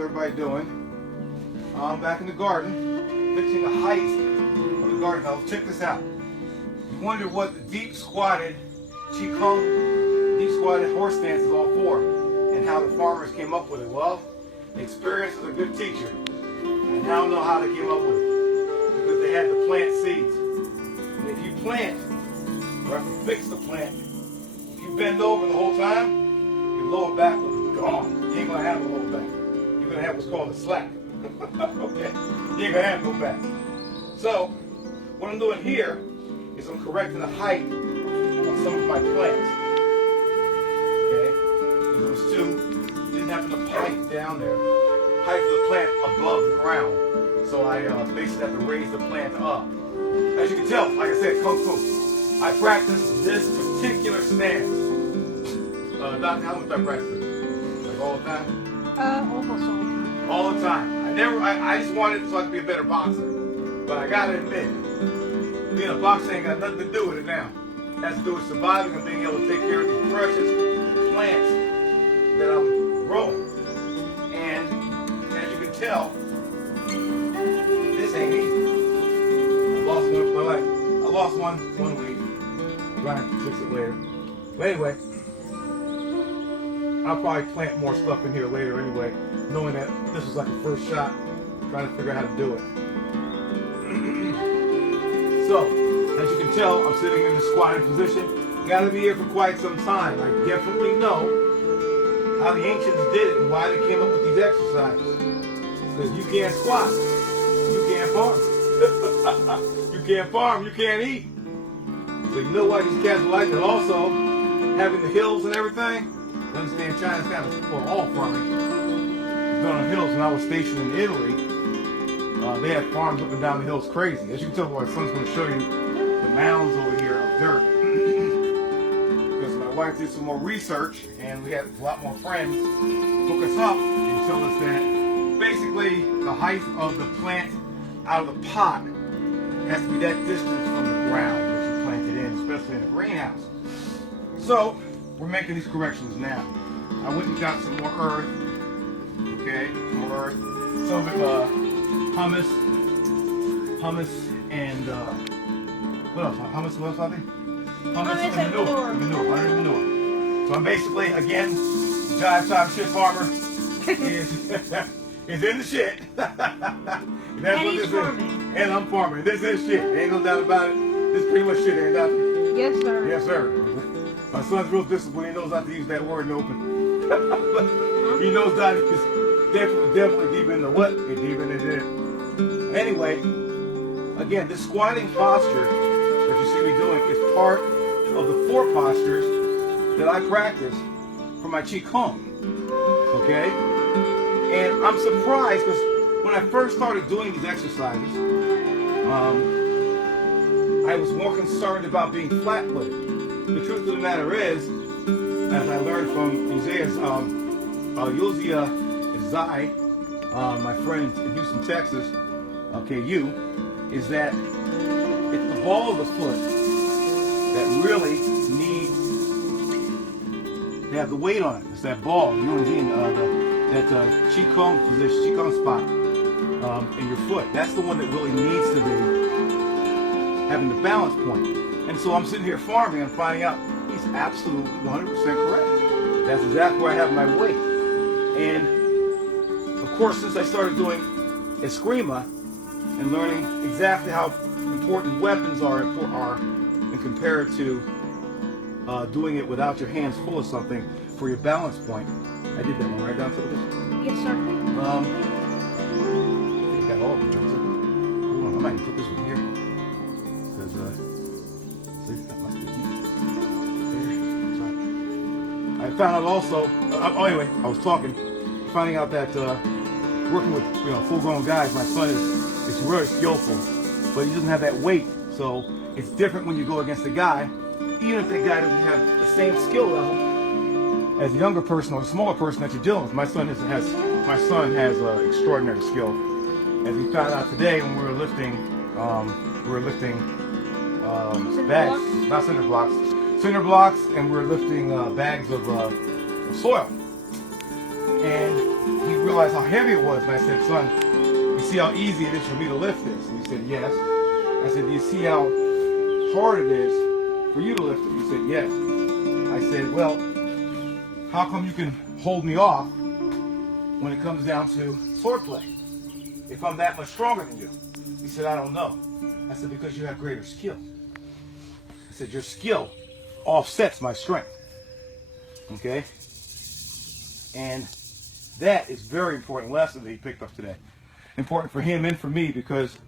everybody doing? I'm back in the garden, fixing the height of the garden. Now check this out. You wonder what the deep squatted Qigong, deep squatted horse stance is all for, and how the farmers came up with it. Well, experience is a good teacher. I now know how they came up with it, because they had to plant seeds. And if you plant, or have to fix the plant, if you bend over the whole time, your lower back will be gone. You ain't gonna have a lower back. You're gonna have what's called a slack. Okay? You ain't gonna have no back. So, what I'm doing here is I'm correcting the height on some of my plants. Okay? Because those two didn't have enough height down there. Height of the plant above the ground. So I basically have to raise the plant up. As you can tell, like I said, Kung Fu. I practice this particular stance. Doctor, how much do I practice it? Like all the time? Almost all the time. All the time. I just wanted it so I could be a better boxer. But I gotta admit, being a boxer ain't got nothing to do with it now. It has to do with surviving and being able to take care of these precious plants that I'm growing. And as you can tell, this ain't easy. I lost one week. Trying to fix it later. But anyway, I'll probably plant more stuff in here later anyway, knowing that this was like the first shot, trying to figure out how to do it. So, as you can tell, I'm sitting in the squatting position. Got to be here for quite some time. I definitely know how the ancients did it and why they came up with these exercises. Because you can't squat, you can't farm. You can't farm, you can't eat. So you know why these cats are like that. Also, having the hills and everything. You understand, China's kind of, well, all farming is done on hills. When I was stationed in Italy, they had farms up and down the hills crazy. As you can tell, my son's going to show you the mounds over here of dirt. Because my wife did some more research, and we had a lot more friends hook us up and tell us that basically the height of the plant out of the pot has to be that distance from the ground that you planted in, especially in a greenhouse. So, we're making these corrections now. I went and got some more earth. Okay, more earth. Some of it, hummus, and what else? Hummus, what else are they? Hummus and manure. So I'm basically, again, Jive Time Shit Farmer is in the shit. And that's what this is. And I'm farming. This is shit. Ain't no doubt about it. This is pretty much shit, ain't that? Yes, sir. Yes, sir. My son's real disciplined. He knows not to use that word in open. But he knows that it's definitely deep in the what? It's deep in it. Anyway, again, this squatting posture that you see me doing is part of the 4 postures that I practice for my Qigong. Okay? And I'm surprised because when I first started doing these exercises, I was more concerned about being flat-footed. The truth of the matter is, as I learned from Uzziah Zai, my friend in Houston, Texas, KU, is that it's the ball of the foot that really needs to have the weight on it. It's that ball, you know, that Qigong position, Qigong spot in your foot. That's the one that really needs to be having the balance point. And so I'm sitting here farming and finding out he's absolutely 100% correct. That's exactly where I have my weight. And of course, since I started doing Eskrima and learning exactly how important weapons are and compared to doing it without your hands full of something for your balance point. I did that one right down to this. Yes, sir. You got all of them. Hold on, I might put this one here. Because, see, that must be there. I found out also, anyway, I was finding out that working with full-grown guys, my son is really skillful, but he doesn't have that weight. So it's different when you go against a guy, even if that guy doesn't have the same skill level as a younger person or a smaller person that you're dealing with. My son has extraordinary skill. As we found out today when we were lifting bags, not cinder blocks, and we were lifting bags of soil. And he realized realized how heavy it was. And I said, son, you see how easy it is for me to lift this? And he said, yes. I said, do you see how hard it is for you to lift it? He said, yes. I said, well, how come you can hold me off when it comes down to swordplay if I'm that much stronger than you? He said, I don't know. I said, because you have greater skill. I said, your skill offsets my strength. Okay? And that is very important lesson that he picked up today. Important for him and for me, because